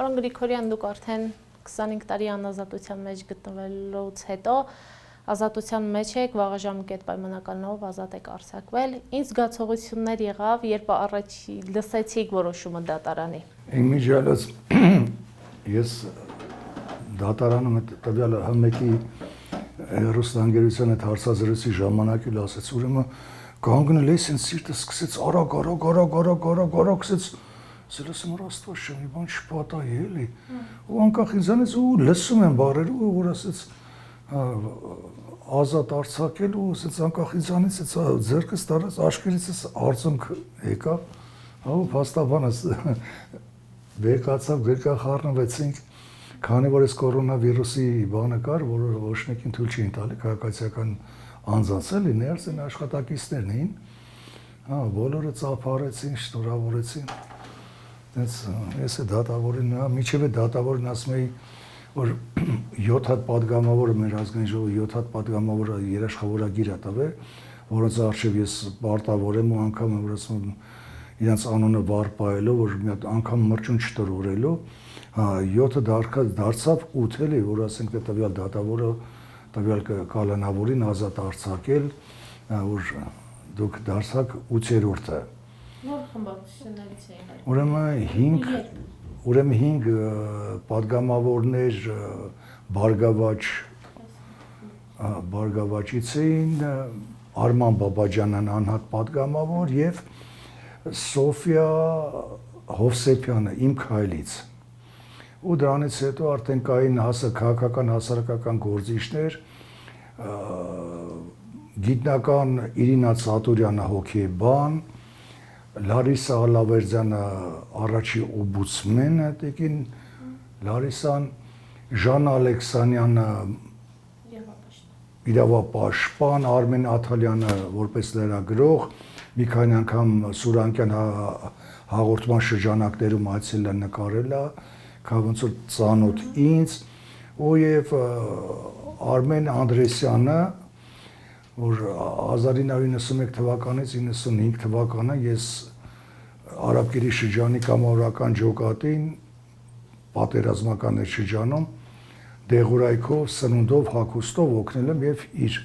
Պարոն Գրիգորյան, դուք արդեն 25 տարի անազատության մեջ գտնվելուց հետո ազատության մեջ եք, վաղաժամկետ պայմանականով ազատ եք արձակվել։ Ինչ զգացողություններ եղավ, երբ առաջ լսեցիք որոշումը դատարանի։ Իմիջիալից ես դատարանում տվյալ ՀՄԿ-ի հեռուստաընկերության հետ հարցազրույցի ժամանակ էլ ասեց, ուրեմն կանգնել ես ինձ սիրտը սկսեց արագ սկսեց ասել Աստված շնորհի բան չպատահի էլի ու անկախ ինձանից ու լսում եմ բառերը ու որ ասեց ազատ արձակել ու ասեց անկախ ինձանից ձեռքս տարած աշկերտից արցունք եկա ու փաստաբանս վերկացավ վերկախառնվեցինք քանի որ այս կորոնավիրուսի բանը կար որ ոչ մեկին թույլ չէին տալի քաղաքացիական անձանցել ներսեն աշխատակիցներն էին բոլորը ծափարեցին շնորհավորեցին ես է դատավորին միջև է դատավորին ասում էի որ 7 հատ падգամավորը մեր ազգային ժողովի 7 հատ падգամավորը երաշխավորագիր է տվել որոնց արժև ես պարտավոր եմ ու անգամ որ ասում իրենց անունը վառ պահելով որ մի հատ անգամ մրջուն չտրորելու 7-ը դարձավ 8 էլի որ ասենք թե տվյալ դատավորը տվյալ կալանավորին ազատ արձակել որ դուք դարձաք 8-րդը Որ խմբակցություններից էին ուրեմն 5 падգամավորներ Բարգավաճից էին Արման Բաբաջյանն անհատ падգամավոր եւ Սոֆիա Հովսեփյանը իմ քայլից ու դրանից հետո արդեն կային քաղաքական հասարակական գործիչներ գիտնական Իրինա Ծատուրյանը հոգեբան Լարիսա Ալավերդյանը առաջի օմբուդսմենը տեկին Լարիսան Ժան Ալեքսանյանը իրավապաշտպան Արմեն Աթալյանը որպես լրագրող մի քանի անգամ Սուրանկյան հաղորդման շրջանակներում այցելել նկարել է ոնց որ ծանոթ ինձ ու եւ Արմեն Անդրեսյանը որ 1991 թվականից 95 թվականը ես Արաբկերի շրջանի կամավորական ջոկատին պատերազմական շրջանում դեղորայքով, սնունդով, հագուստով օգնել եմ եւ իր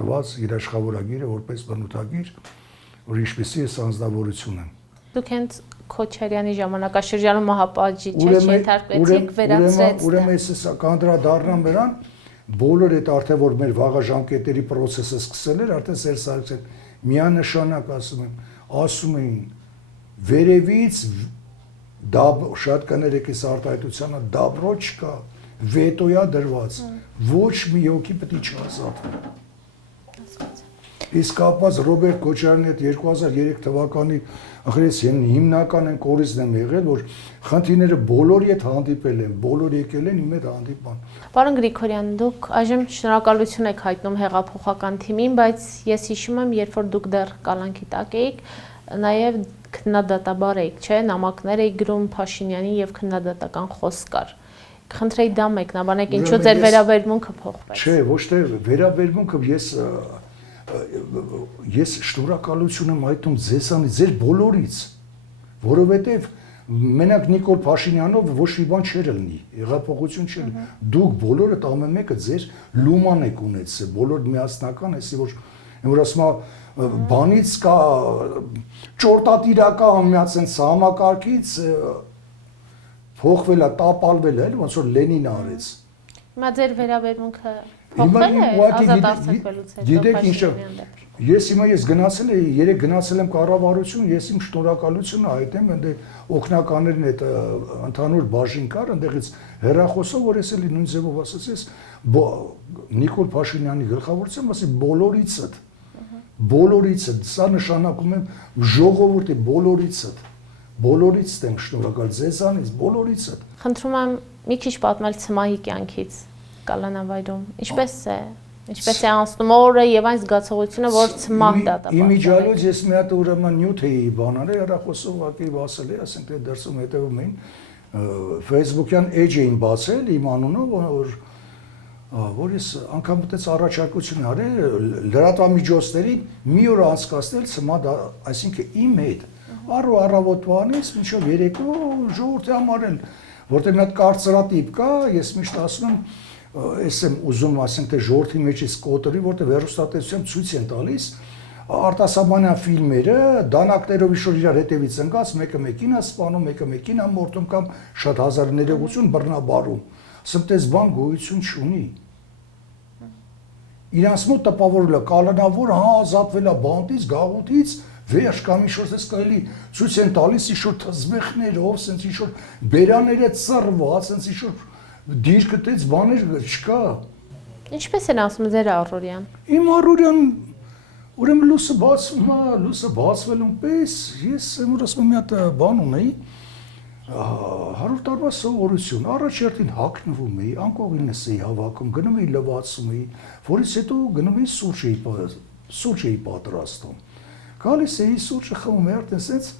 տված երաշխավորագիրը որպես բնութագիր, որ ինչպեսի է անձնավորություն եմ։ Դուք հենց Քոչարյանի ժամանակաշրջանում մահապատժի չենթարկվեցիք, վերացրեցիք։ Ուրեմն ես կանդրադառնամ նրան բոլոր այդ արդեն որ մեր վաղաժամկետերի process-ը սկսել էր, արդեն Սերժ Սարգսյան միանշանակ ասում էին վերևից շատ կներեք այս արտահայտությանը դաբրո չկա, վետոյա դրված, ոչ մի հոգի պետք է չազատվի։ Իսկ կապված Ռոբերտ Քոչարյանի հետ 2003 թվականի ախրես հիմնական են կորիզն եմ եղել, որ խնդիրները բոլորի հետ հանդիպել են, բոլոր եկել են իմ հետ հանդիպան։ Պարոն Գրիգորյան, դուք այժմ շնորհակալություն եք հայտնում հեղափոխական թիմին, բայց ես հիշում եմ, երբ որ դուք դեռ կալանքի տակ էիք, նաև քննադատաբար էիք, չէ՞, նամակներ էիք գրում Փաշինյանին եւ քննադատական խոսք կար։ Խնդրեի դա մեկնաբանեք, ինչու ձեր վերաբերմունքը փոխվեց։ Չէ, ոչ թե վերաբերմունքը ես շնորհակալություն եմ հայտնում ձեզանից, ձեր բոլորից, որովհետև մենակ Նիկոլ Փաշինյանով ոչ մի բան չէր լինի, հեղափոխություն չէր։ Դուք բոլորդ ամեն մեկը ձեր լուման եք ունեցել, բոլոր միասնական, այսինքն որ ասում բանից կա ճորտատիրական միացած համակարգից փոխվել է, տապալվել է, ոնց որ Լենինը արեց։ Հիմա ձեր վերաբերմունքը փոխվել է ազատ արձակվելուց հետո Փաշինյան դեպք։ Ես գնացել եմ, երեք գնացել եմ կառավարություն, ես իմ շնորհակալությունը հայտնեմ, ընդ օգնականներին հետ ընդհանուր բաժին կար, այնտեղից հեռախոսով, որ ես էլի նույն ձևով ասացի, Նիկոլ Փաշինյանի գլխավորությամբ ասի բոլորիցդ, սա նշանակում եմ ժողովրդի բոլորից եմ շնորհակալ ձեզանից, բոլորիցդ։ Խնդրում եմ մի քիչ պատմել Ցմահի կյանքից Կալանավայրում, ինչպես է անցնում օրը եւ այն զգացողությունը, որ Ցմահ դատապարտել։ Իմիջիալոց ես մի հատ ուրեմն նյութ էի բանալի, հեռախոսով ուղղակի ասել էի, ասենք թե դրսում հետևում էին Facebook-յան էջ էին բացել իմ անունով, որ ես անգամ մտած առաջարկություն արել լրատվամիջոցներին մի օր անցկացնել Ցմահ, այսինքն իմ հետ առավոտվանից մինչև երեկո ժողովրդի համար որտեղ մի հատ կարծրատիպ կա, ես միշտ ասում եմ, ես եմ ուզում, ասենք թե ժողովրդի մեջից կոտրի, որտեղ հեռուստատեսությամբ ցույց են տալիս արտասահմանյան ֆիլմերը, դանակներով իշոր իրար հետևից ընկած, մեկը մեկին է սպանում, մեկը մեկին է մորթում կամ շատ հազար ներողություն բռնաբարում։ Ասում տես բան գոյություն չունի։ Իրանց մոտ տպավորել է կալանավոր, ազատվել է բանտից, գաղութից, վերջ կամ իշոր ես կարելի ցույց են տալիս իշոր թզվեխներով, սենց իշոր բերաները ծռված, սենց իշոր դիրքը տեց բաներ չկա։ Ինչպես են ասում ձեր առօրյան։ Իմ առօրյան ուրեմն լույսը բացվում է, լույսը բացվելուն պես ես ասում եմ մի հատ բան ունեի 100 տարվա սովորություն, առաջ երթին հագնվում էի, անկողինս էի հավաքում, գնում էի լվացում էի, որից հետո գնում էի սուրճ էի պատրաստում։ Գալիս էի սուրճը խմում էի, արդեն սենց,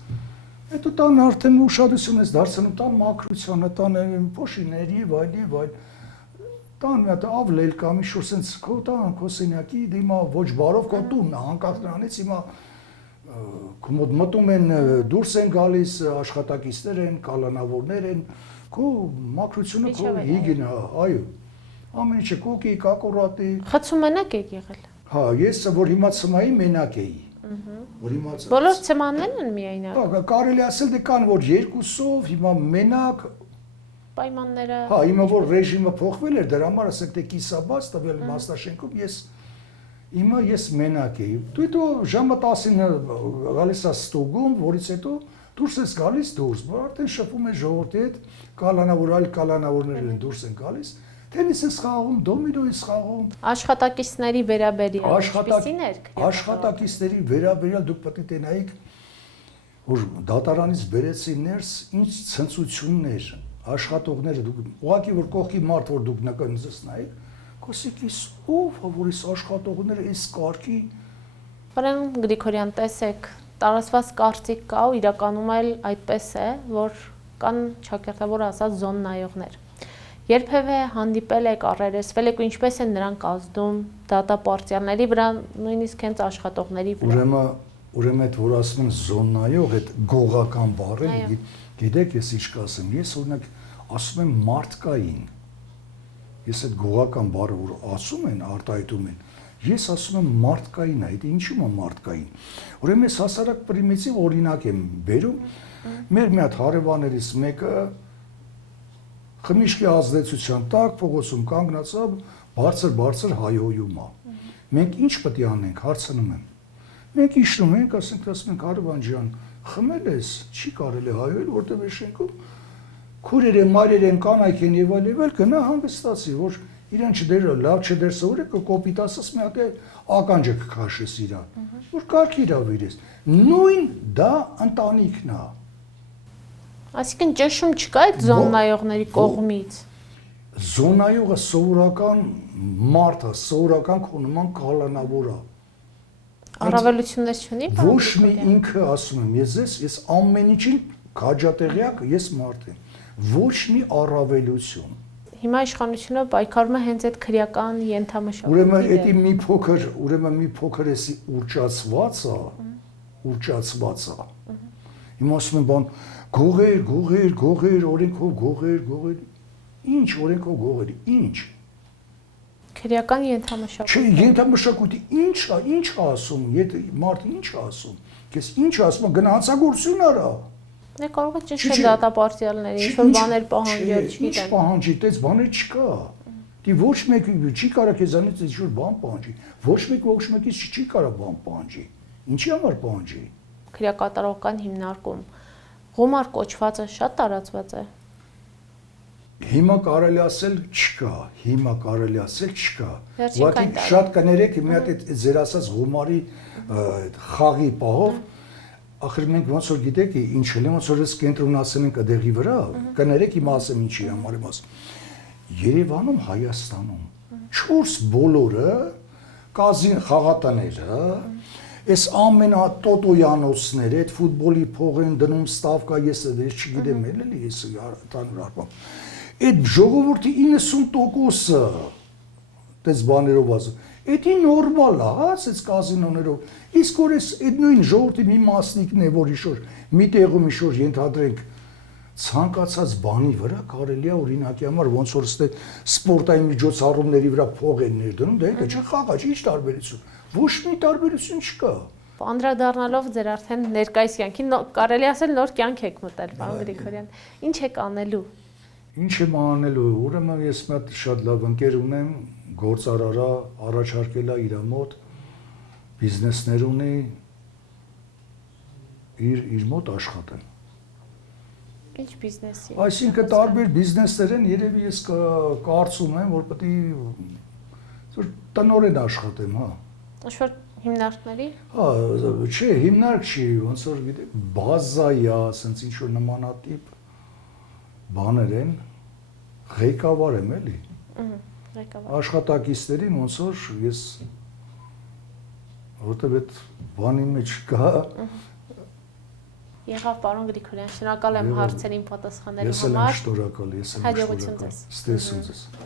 հետո տան արդեն ուշադրություն ես դարձնում, տան մաքրությանը, տան փոշիների, վայլ, տան մի հատ ավլել կամ ինչ-որ սենց քո տան, քո սենյակի դիմա ոչ բարով քո տունն է, անկախ նրանից հիմա Կոմոդ մտում են, դուրս են գալիս, աշխատակիցներ են, կալանավորներ են, քո մաքրությունը քո հիգիենա, այո։ Ամեն ինչը կոկի, կակորատի։ Խցում մենակ եք եղել։ Հա, ես որ հիմա ցմայի մենակ էի։ Որ հիմա Բոլոր ցմաններն են միայնակ։ Հա, կարելի ասել դե կան որ երկուսով, հիմա մենակ պայմանները։ Հա, հիմա որ ռեժիմը փոխվել էր, դրա համար ասենք թե կիսաբաց տվել մասնաշենքում Հիմա ես մենակ էի։ Դու ժամը 10-ին գալիս ես ստուգում, որից հետո դուրս ես գալիս դուրս, արդեն շփում ես ժողովրդի հետ, կալանավորներ են դուրս են գալիս, տենիս ես խաղում, դոմինո ես խաղում։ Աշխատակիցների վերաբերյալ ինչպիսին էր։ Աշխատակիցների վերաբերյալ դուք պետք է տենայիք, որ դատարանից բերեցին ներս, ինչ ցնծություններ, աշխատողները դուք ուղղակի որ կողքի մարդ որ դուք նկարնձես նայեք Կոսիկիս ով որից աշխատողները այս կարգի Պարոն Գրիգորյան, տեսեք, տարածված կարծիք կա ու իրականում էլ այդպես է, որ կան ճակերտավոր ասած զոննայողներ։ Երբևէ հանդիպել եք, առերեսվել եք ու ինչպես են նրանք ազդում դատապարտյալների վրա, նույնիսկ հենց աշխատողների վրա։ Ուրեմն այդ որ ասում են զոննայող, այդ գողական բառը, գիտեք ես ինչ կասեմ, ես օրինակ ասում եմ մարդկային Ես այդ գողական բառը որ ասում են, արտահայտում են, ես ասում եմ մարդկային, այդ ինչու՞ է մարդկային։ Ուրեմն ես հասարակ պրիմիտիվ օրինակ եմ բերում, մեր մի հատ հարևաններից մեկը խմիչքի ազդեցության տակ փողոցում կանգնածավ, բարձր հայհոյում է։ Մենք ինչ պետք է անենք, հարցնում եմ։ Մենք իջնում ենք, ասում ենք հարևան ջան, խմել ես, չի կարելի հայհոյել, որտեղ է շենքում Քուրեր են, մայրեր են, կանայք են եւ այլ գնա հանգստացի, որ իրան չդեր լավ չդեր սովորե կոպիտ ասես մի հատ ականջը կքաշես իրա, որ կարգ իրավիրես։ Նույն դա ընտանիքն է։ Այսինքն ճնշում չկա այդ զոննայողների կողմից։ Զոննայողը սովորական մարդ է, սովորական քո նման կալանավոր է։ Առավելություններ չունի։ Ոչ մի ինքը ասում եմ, ես ամեն ինչին քաջատեղյակ, ես մարդ եմ։ Ոչ մի առավելություն։ Հիմա իշխանությունը պայքարում է հենց այդ քրեական ենթամշակույթի։ Ուրեմն մի փոքր էսի ուրճացված է։ Հիմա ասում են բան գողեր, օրենքով գողեր։ Ինչ օրենքով գողեր, ինչ։ Քրեական ենթամշակույթ։ Չէ, ենթամշակույթի ինչ ասում, եթե մարդը ինչ ասում։ Ես ինչ ասում, գնահատագործություն արա։ Դե կարող է ճիշտ դատապարտյալների, ինչ-որ բաներ պահանջել, չգիտեմ։ Ինչ պահանջի, այդպես բաներ չկա։ Դի ոչ մեկ չի կարող քեզանից ինչ-որ բան պահանջի։ Ոչ մեկից չի կարող բան պահանջի։ Ինչի համար պահանջի։ Քրեակատարողական հիմնարկում գումար կոչվածը շատ տարածված է։ Հիմա կարելի ասել չկա։ Ուղղակի շատ կներեք մի հատ այդ ձեր ասած գումարի խաղի պահով Ախր մենք ոնց որ գիտեք ինչ էլ ոնց որ ես կենտրոնացել ենք այդեղի վրա, կներեք իմ ասեմ ինչի համար եմ ասում։ Երևանում, Հայաստանում 4 բոլորը կազին խաղատները, այս ամենատոտոյանոցները, այդ ֆուտբոլի փող են դնում ստավկա, ես չգիտեմ էլի, ես տանուր արբամ։ Այդ ժողովրդի 90%-ը դες բաներով ասում Էդի նորմալ է, հա, այս կազինոներով։ Իսկ որ այս այդ նույն ժողովրդի մի մասնիկն է, որ իշոր մի տեղում իշոր ենթադրենք ցանկացած բանի վրա կարելի է օրինակի համար ոնց որ ստե սպորտային միջոցառումների վրա փող են ներդնում, դե դա չխաղա, ի՞նչ տարբերություն։ Ոչ մի տարբերություն չկա։ Անդրադառնալով ձեր արդեն ներկայիս կյանքին կարելի ասել նոր կյանք եք մտել, պարոն Գրիգորյան։ Ինչ եք անելու։ Ինչ եմ անելու, ուրեմն ես մի հատ շատ լավ ընկեր ունեմ, գործարարա առաջարկել է իր մոտ, բիզնեսներ ունի, իր մոտ աշխատել։ Ինչ բիզնեսի։ Այսինքն տարբեր բիզնեսներ են, երևի ես կարծում եմ, որ պետք է տնօրեն աշխատեմ, հա։ Ինչ-որ հիմնարկների։ Հա, չէ, հիմնարկ չի, ոնց որ գիտեք, բազայա, ասենց ինչ որ նմանատիպ բաներ են, ղեկավար եմ էլի։ Ղեկավար։ Աշխատակիցներին ոնց որ ես որտեղ այդ բանի մեջ կա Եղավ պարոն Գրիգորյան, շնորհակալ եմ հարցերին պատասխանելու համար։ Ես էլ եմ շնորհակալ, ես էլ եմ Հաջողություն շնորհակալ։ ձեզ։ Ստեսուն ձեզ։